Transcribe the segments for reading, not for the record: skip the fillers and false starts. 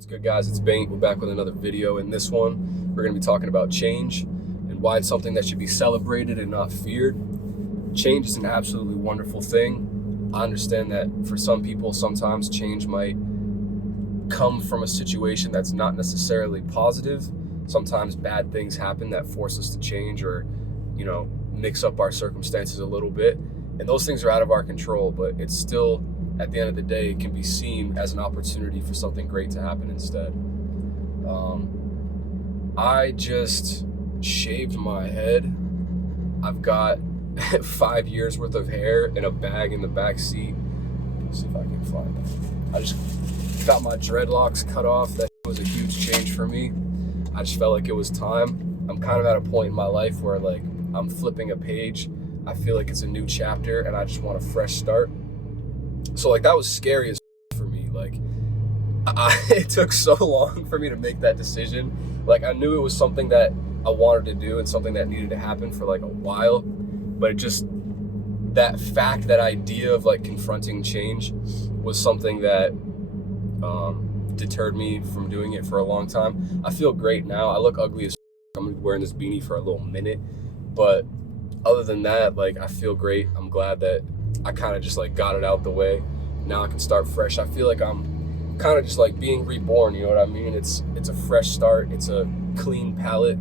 What's good, guys? It's Bengt. We're back with another video. In this one, we're going to be talking about change and why it's something that should be celebrated and not feared. Change is an absolutely wonderful thing. I understand that for some people, sometimes change might come from a situation that's not necessarily positive. Sometimes bad things happen that force us to change or, mix up our circumstances a little bit. And those things are out of our control, but it's still, at the end of the day, it can be seen as an opportunity for something great to happen instead. I just shaved my head. I've got 5 years worth of hair in a bag in the back seat. Let's see if I can find it. I just got my dreadlocks cut off. That was a huge change for me. I just felt like it was time. I'm kind of at a point in my life where I'm flipping a page. I feel like it's a new chapter and I just want a fresh start. So that was scary as for me. It took so long for me to make that decision. I knew it was something that I wanted to do and something that needed to happen for a while, but that idea of confronting change was something that deterred me from doing it for a long time. I feel great now. I look ugly as I'm gonna be wearing this beanie for a little minute, but other than that, I feel great. I'm glad that I kind of just got it out the way. Now I can start fresh. I feel like I'm kind of just being reborn, you know what I mean? It's a fresh start. It's a clean palette.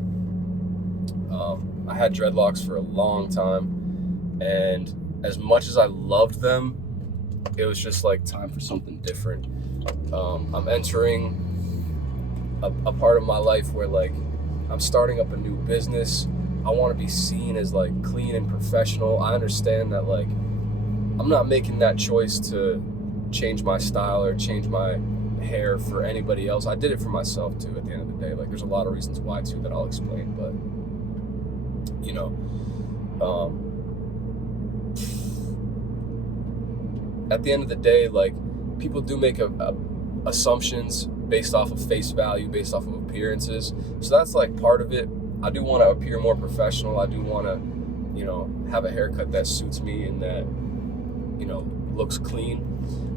I had dreadlocks for a long time, and as much as I loved them, it was just time for something different. I'm entering a part of my life where I'm starting up a new business. I want to be seen as clean and professional. I understand that I'm not making that choice to change my style or change my hair for anybody else. I did it for myself too at the end of the day. There's a lot of reasons why too that I'll explain, but at the end of the day, people do make assumptions based off of face value, based off of appearances. So that's part of it. I do want to appear more professional. I do want to, have a haircut that suits me and that, looks clean,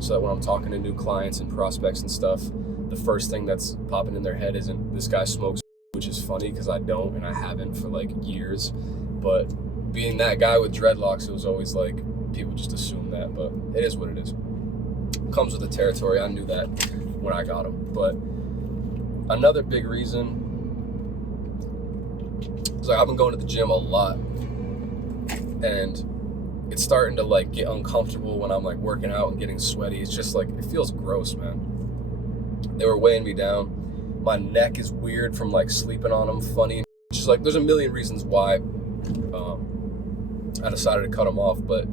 so that when I'm talking to new clients and prospects and stuff, the first thing that's popping in their head isn't this guy smokes, which is funny because I don't and I haven't for years. But being that guy with dreadlocks, it was always people just assume that, but it is what it is. Comes with the territory. I knew that when I got them. But another big reason is I've been going to the gym a lot, and it's starting to get uncomfortable when I'm working out and getting sweaty. It's just it feels gross, man. They were weighing me down. My neck is weird from sleeping on them, funny. Just there's a million reasons why I decided to cut them off, but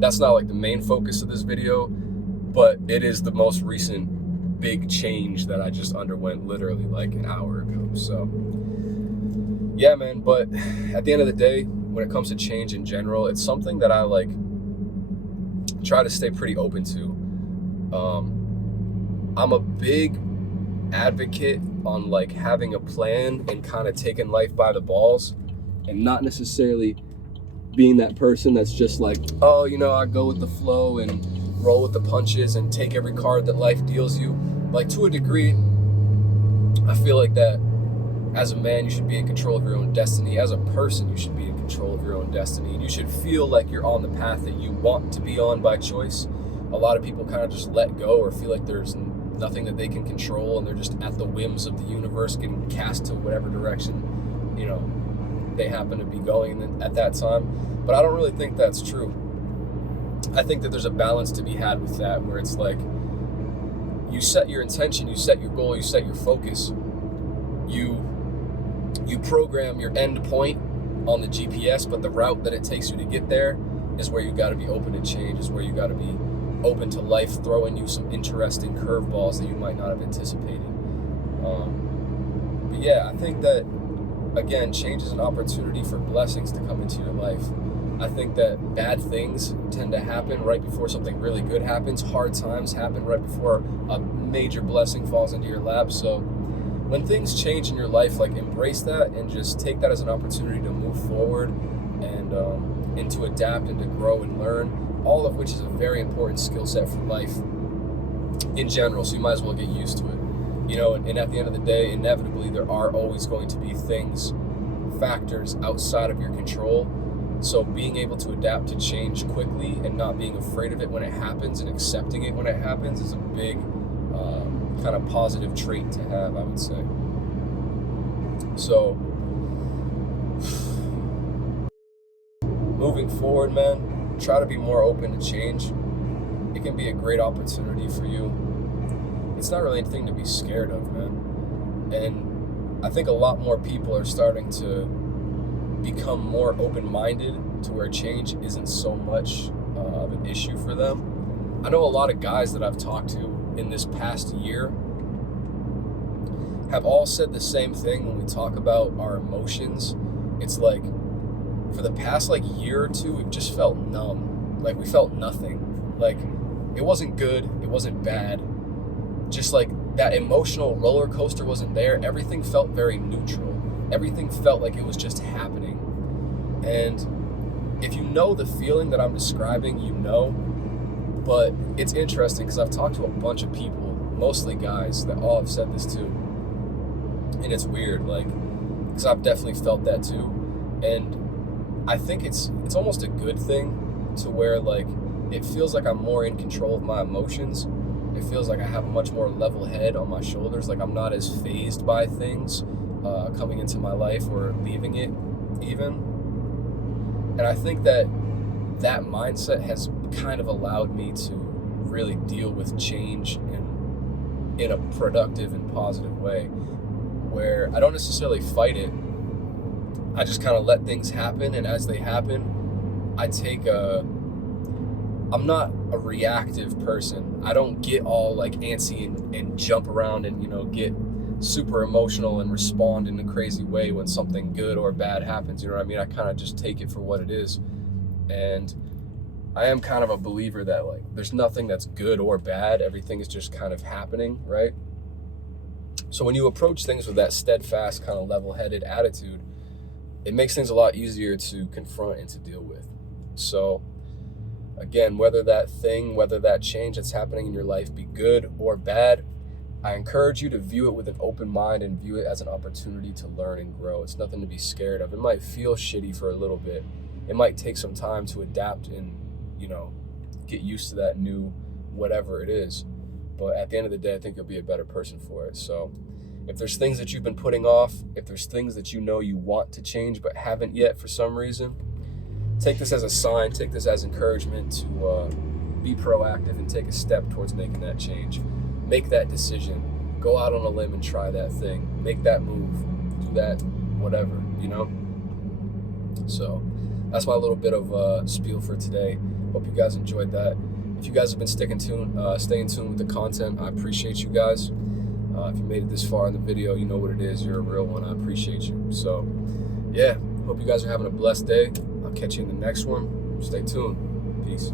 that's not the main focus of this video. But it is the most recent big change that I just underwent literally an hour ago. So yeah, man. But at the end of the day, when it comes to change in general, it's something that I try to stay pretty open to. I'm a big advocate on having a plan and kind of taking life by the balls, and not necessarily being that person that's just I go with the flow and roll with the punches and take every card that life deals you. To a degree, I feel that as a man, you should be in control of your own destiny. As a person, you should be in control of your own destiny. And you should feel you're on the path that you want to be on by choice. A lot of people kind of just let go or feel there's nothing that they can control, and they're just at the whims of the universe, getting cast to whatever direction, they happen to be going at that time. But I don't really think that's true. I think that there's a balance to be had with that, where it's you set your intention, you set your goal, you set your focus. You program your end point on the GPS, but the route that it takes you to get there is where you got to be open to change, is where you got to be open to life throwing you some interesting curveballs that you might not have anticipated. But yeah, I think that, again, change is an opportunity for blessings to come into your life. I think that bad things tend to happen right before something really good happens. Hard times happen right before a major blessing falls into your lap. So when things change in your life, embrace that and just take that as an opportunity to move forward and to adapt and to grow and learn, all of which is a very important skill set for life in general. So you might as well get used to it. and at the end of the day, inevitably, there are always going to be factors outside of your control. So being able to adapt to change quickly and not being afraid of it when it happens and accepting it when it happens is a big kind of positive trait to have, I would say. So moving forward, man, try to be more open to change. It can be a great opportunity for you. It's not really anything to be scared of, man. And I think a lot more people are starting to become more open-minded to where change isn't so much of an issue for them. I know a lot of guys that I've talked to in this past year have all said the same thing when we talk about our emotions. It's like for the past year or two, we've just felt numb. Like we felt nothing. Like it wasn't good, it wasn't bad. Just like that emotional roller coaster wasn't there. Everything felt very neutral. Everything felt like it was just happening. And if you know the feeling that I'm describing, you know. But it's interesting because I've talked to a bunch of people, mostly guys, that all have said this too. And it's weird, because I've definitely felt that too. And I think it's almost a good thing to where it feels like I'm more in control of my emotions. It feels like I have a much more level head on my shoulders. Like I'm not as fazed by things coming into my life or leaving it even. And I think that mindset has kind of allowed me to really deal with change in a productive and positive way, where I don't necessarily fight it. I just kind of let things happen, and as they happen, I'm not a reactive person. I don't get all antsy and jump around and get super emotional and respond in a crazy way when something good or bad happens. You know what I mean? I kind of just take it for what it is. And I am kind of a believer that there's nothing that's good or bad. Everything is just kind of happening, right? So when you approach things with that steadfast kind of level-headed attitude, it makes things a lot easier to confront and to deal with. So again, whether that change that's happening in your life be good or bad, I encourage you to view it with an open mind and view it as an opportunity to learn and grow. It's nothing to be scared of. It might feel shitty for a little bit. It might take some time to adapt and, get used to that new whatever it is. But at the end of the day, I think you'll be a better person for it. So if there's things that you've been putting off, if there's things that you want to change but haven't yet for some reason, take this as a sign, take this as encouragement to be proactive and take a step towards making that change. Make that decision. Go out on a limb and try that thing. Make that move. Do that, whatever, So that's my little bit of spiel for today. Hope you guys enjoyed that. If you guys have been staying tuned with the content, I appreciate you guys. If you made it this far in the video, you know what it is. You're a real one. I appreciate you. So, yeah, hope you guys are having a blessed day. I'll catch you in the next one. Stay tuned. Peace.